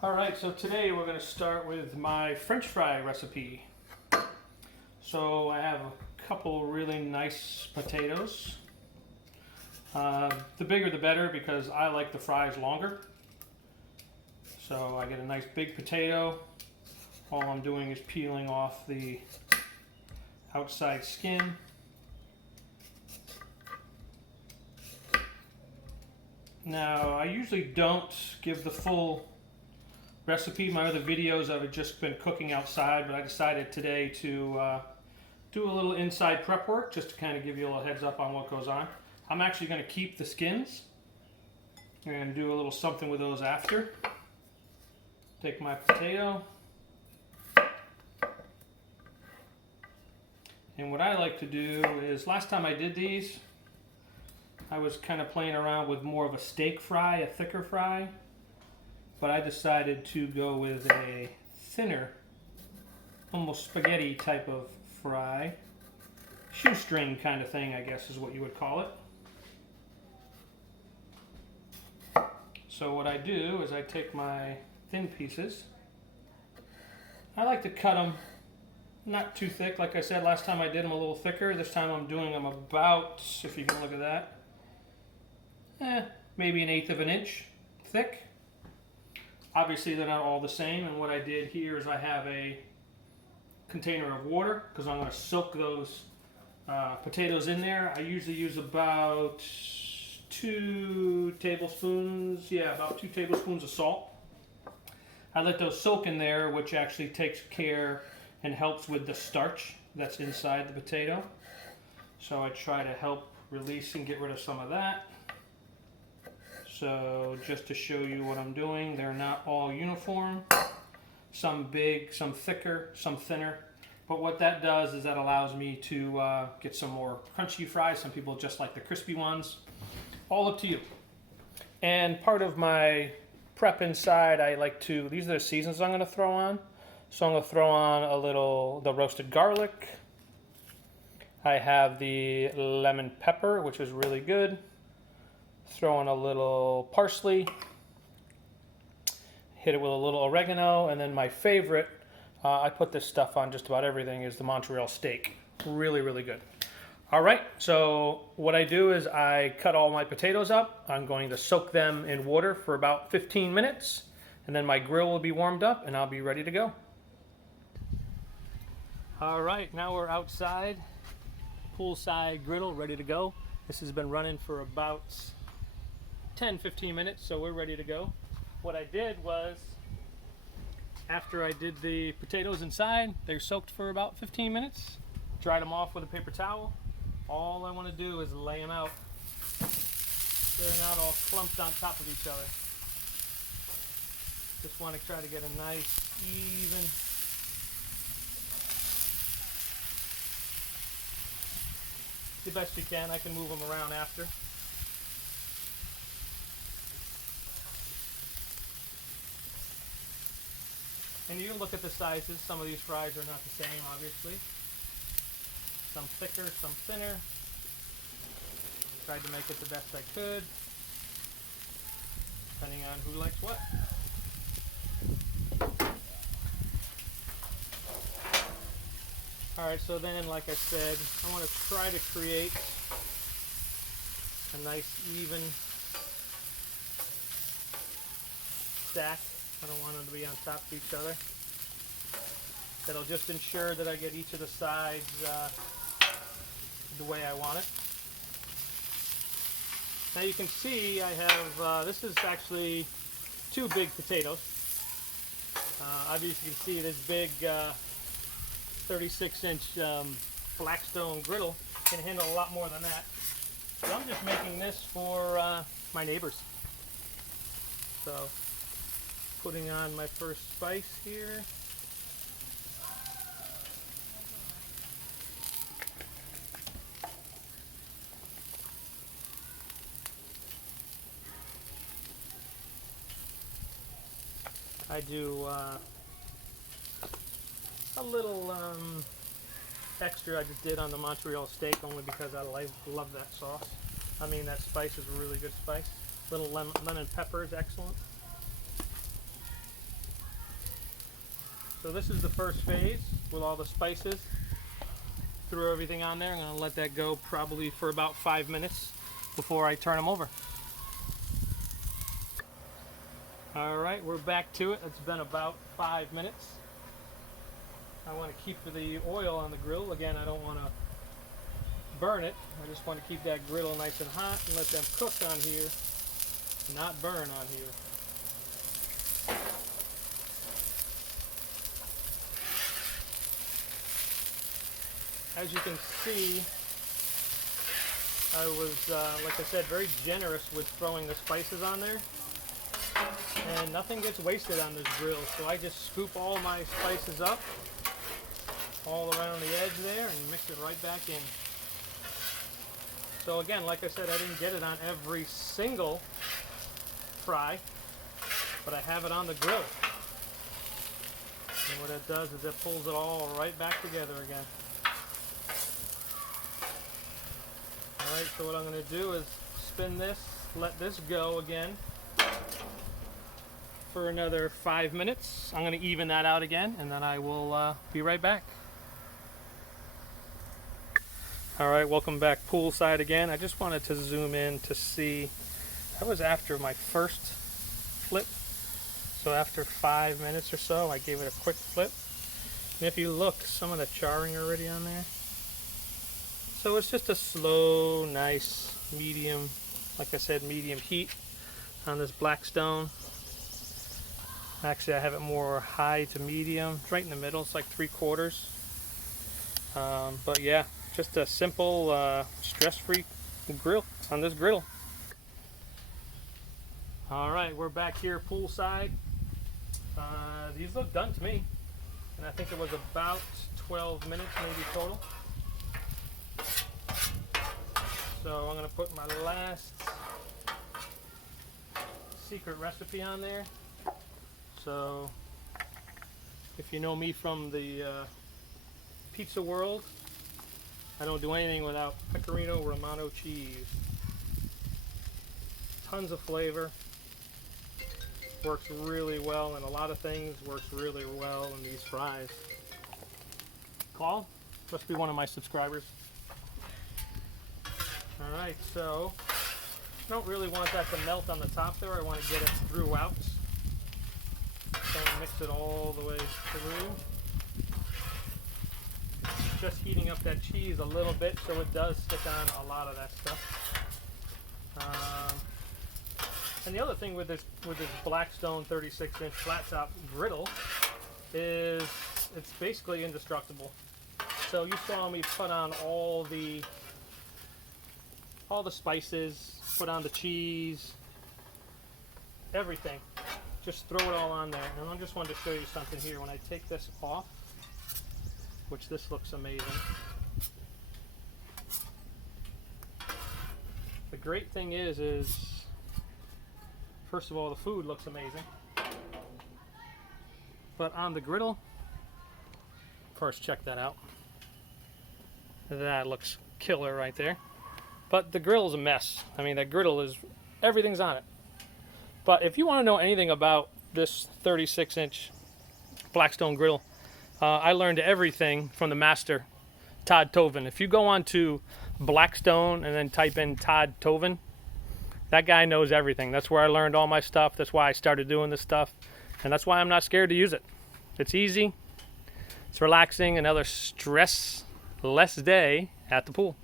Alright, so today we're going to start with my French fry recipe. So I have a couple really nice potatoes. The bigger the better because I like the fries longer. So I get a nice big potato. All I'm doing is peeling off the outside skin. Now I usually don't give the full recipe. My other videos I've just been cooking outside, but I decided today to do a little inside prep work just to kind of give you a little heads up on what goes on. I'm actually going to keep the skins and do a little something with those after. Take my potato, and what I like to do is, last time I did these I was kind of playing around with more of a steak fry, a thicker fry. But I decided to go with a thinner, almost spaghetti type of fry. Shoestring kind of thing, I guess is what you would call it. So what I do is I take my thin pieces. I like to cut them not too thick. Like I said, last time I did them a little thicker. This time I'm doing them about, if you can look at that, maybe 1/8 of an inch thick. Obviously they're not all the same, and what I did here is I have a container of water because I'm going to soak those potatoes in there. I usually use about 2 tablespoons, about 2 tablespoons of salt. I let those soak in there, which actually takes care and helps with the starch that's inside the potato. So I try to help release and get rid of some of that. So just to show you what I'm doing, they're not all uniform. Some big, some thicker, some thinner. But what that does is that allows me to get some more crunchy fries. Some people just like the crispy ones. All up to you. And part of my prep inside, I like to, these are the seasons I'm going to throw on. So I'm going to throw on the roasted garlic. I have the lemon pepper, which is really good. Throw in a little parsley, hit it with a little oregano, and then my favorite, I put this stuff on just about everything, is the Montreal steak. Really, really good. All right, so what I do is I cut all my potatoes up. I'm going to soak them in water for about 15 minutes, and then my grill will be warmed up, and I'll be ready to go. All right, now we're outside, poolside griddle, ready to go. This has been running for about 10-15 minutes, so we're ready to go. What I did was, after I did the potatoes inside, they're soaked for about 15 minutes, dried them off with a paper towel. All I want to do is lay them out. They're not all clumped on top of each other. Just want to try to get a nice, even, the best you can. I can move them around after. And you can look at the sizes. Some of these fries are not the same, obviously. Some thicker, some thinner. Tried to make it the best I could, depending on who likes what. Alright, so then, like I said, I want to try to create a nice, even stack. I don't want them to be on top of each other. That'll just ensure that I get each of the sides the way I want it. Now you can see I have, this is actually 2 big potatoes. Obviously you can see this big 36-inch Blackstone griddle can handle a lot more than that. So I'm just making this for my neighbors. So, putting on my first spice here. I do a little extra I just did on the Montreal steak, only because I love that sauce. I mean, that spice is a really good spice. Little lemon pepper is excellent. So this is the first phase with all the spices. Threw everything on there. I'm going to let that go probably for about 5 minutes before I turn them over. Alright, we're back to it. It's been about 5 minutes. I want to keep the oil on the grill. Again, I don't want to burn it. I just want to keep that griddle nice and hot and let them cook on here, not burn on here. As you can see, I was, like I said, very generous with throwing the spices on there. And nothing gets wasted on this grill. So I just scoop all my spices up, all around the edge there, and mix it right back in. So again, like I said, I didn't get it on every single fry, but I have it on the grill. And what it does is it pulls it all right back together again. Alright, so what I'm going to do is spin this, let this go again for another 5 minutes. I'm going to even that out again, and then I will be right back. Alright, welcome back poolside again. I just wanted to zoom in to see, that was after my first flip. So after 5 minutes or so, I gave it a quick flip. And if you look, some of the charring already on there. So it's just a slow, nice, medium, like I said, medium heat on this Blackstone. Actually, I have it more high to medium. It's right in the middle. It's like 3/4. But yeah, just a simple, stress-free grill on this griddle. All right, we're back here poolside. These look done to me, and I think it was about 12 minutes maybe total. So I'm going to put my last secret recipe on there. So if you know me from the pizza world, I don't do anything without Pecorino Romano cheese. Tons of flavor. Works really well in a lot of things. Works really well in these fries. Paul must be one of my subscribers. Alright, so I don't really want that to melt on the top there. I want to get it throughout. So mix it all the way through. Just heating up that cheese a little bit so it does stick on a lot of that stuff. And the other thing with this Blackstone 36-inch flat top griddle is it's basically indestructible. So you saw me put on all the spices, put on the cheese, everything. Just throw it all on there. And I just wanted to show you something here. When I take this off, which this looks amazing. The great thing is first of all, the food looks amazing. But on the griddle, first check that out. That looks killer right there. But the grill is a mess. I mean, that griddle is, everything's on it. But if you want to know anything about this 36-inch Blackstone griddle, I learned everything from the master, Todd Toven. If you go on to Blackstone and then type in Todd Toven, that guy knows everything. That's where I learned all my stuff. That's why I started doing this stuff. And that's why I'm not scared to use it. It's easy. It's relaxing. Another stress-less day at the pool.